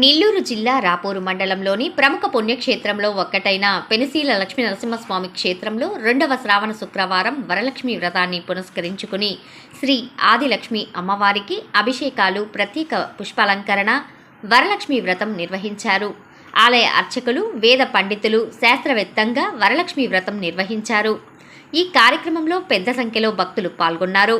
నెల్లూరు జిల్లా రాపూరు మండలంలోని ప్రముఖ పుణ్యక్షేత్రంలో ఒక్కటైన పెనుసీల లక్ష్మీ నరసింహస్వామి క్షేత్రంలో రెండవ శ్రావణ శుక్రవారం వరలక్ష్మి వ్రతాన్ని పురస్కరించుకుని శ్రీ ఆదిలక్ష్మి అమ్మవారికి అభిషేకాలు ప్రత్యేక పుష్పాలంకరణ వరలక్ష్మి వ్రతం నిర్వహించారు. ఆలయ అర్చకులు వేద పండితులు శాస్త్రవేత్తంగా వరలక్ష్మి వ్రతం నిర్వహించారు. ఈ కార్యక్రమంలో పెద్ద సంఖ్యలో భక్తులు పాల్గొన్నారు.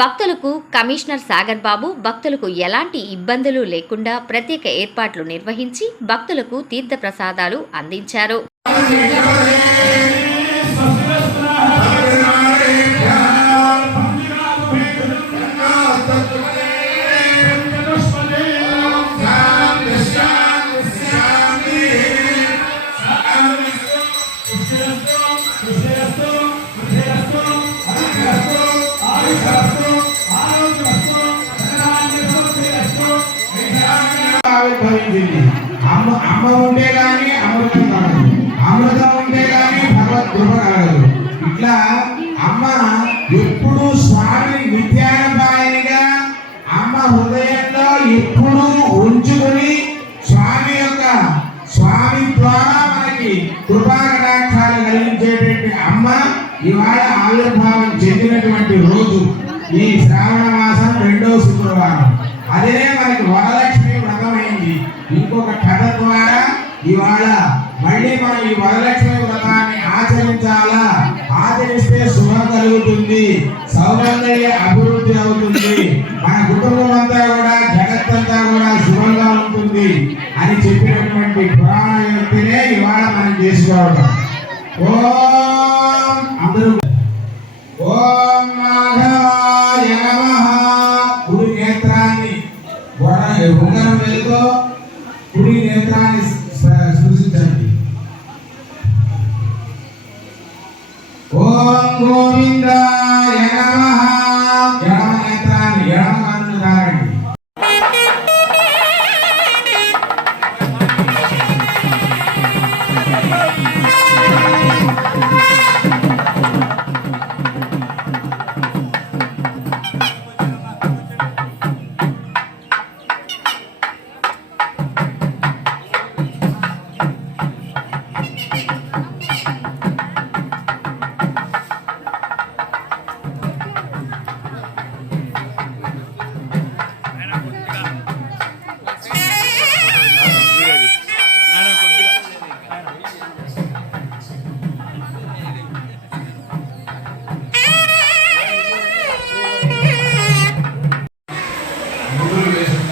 భక్తులకు కమిషనర్ సాగర్ బాబు భక్తులకు ఎలాంటి ఇబ్బందులు లేకుండా ప్రత్యేక ఏర్పాట్లు నిర్వహించి భక్తులకు తీర్థ ప్రసాదాలు అందించారు. ఇవాళ ఆవిర్భావం చెందినటువంటి రోజు ఈ శ్రావణ మాసం రెండవ శుక్రవారం. అదే మనకి వరలక్ష్మి వ్రతమైంది ఇంకొక కథ ద్వారా ఇవాళ మళ్ళీ మనం ఈ వరలక్ష్మి వ్రతాన్ని ఆచరించాలా? ఆచరిస్తే శుభం కలుగుతుంది సౌమందర్య అభివృద్ధి అవుతుంది. మన కుటుంబం అంతా కూడా జగత్తంతా కూడా శుభంగా ఉంటుంది అని చెప్పినటువంటి పురాణ వ్యక్తినే ఇవాళ మనం చేసుకోవడం. ఓ ఉంగరం వేలుతో కుడి నేత్రాన్ని సృష్టించండి ఓం గోవిందా ముగ్గురు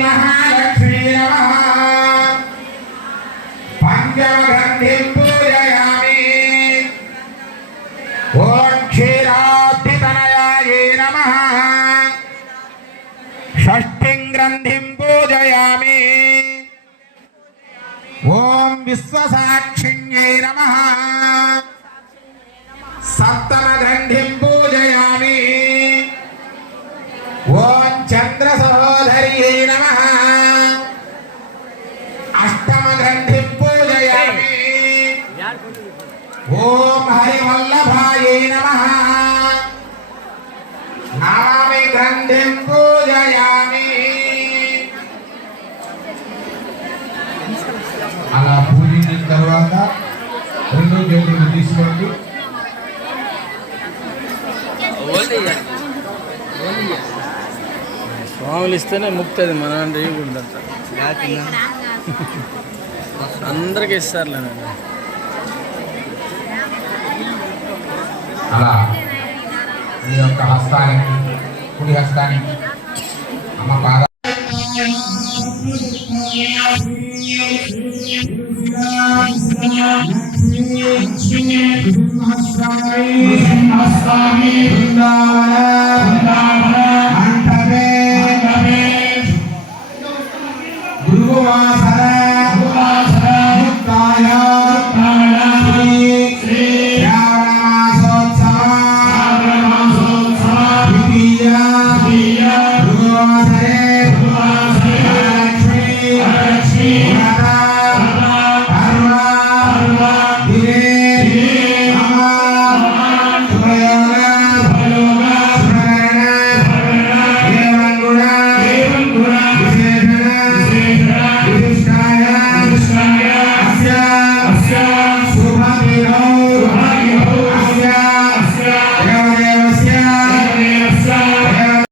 మహాలక్ష్మీ నమ పంచమ పూజయామి ఓం క్షీరాబ్ధితనయాయే నమః. షష్ఠిం గ్రంథిం పూజయామి. ఓం విశ్వసాక్షిణ్యై నమః. ఓం హరివల్లభాయై నమః. నమామి గ్రంథిం పూజయామి. అలా పూజించిన తర్వాత రెండు చేతులు తీసుకోండి. స్వాములు ఇస్తేనే ముక్తుంది మన అందరికి ఇస్తారులేనండి అలా. మీ యొక్క హస్తానికి కుడి హస్తానికి అమ్మ పాద సింహస్వామి సింహస్వామి బృందావన బృందావన.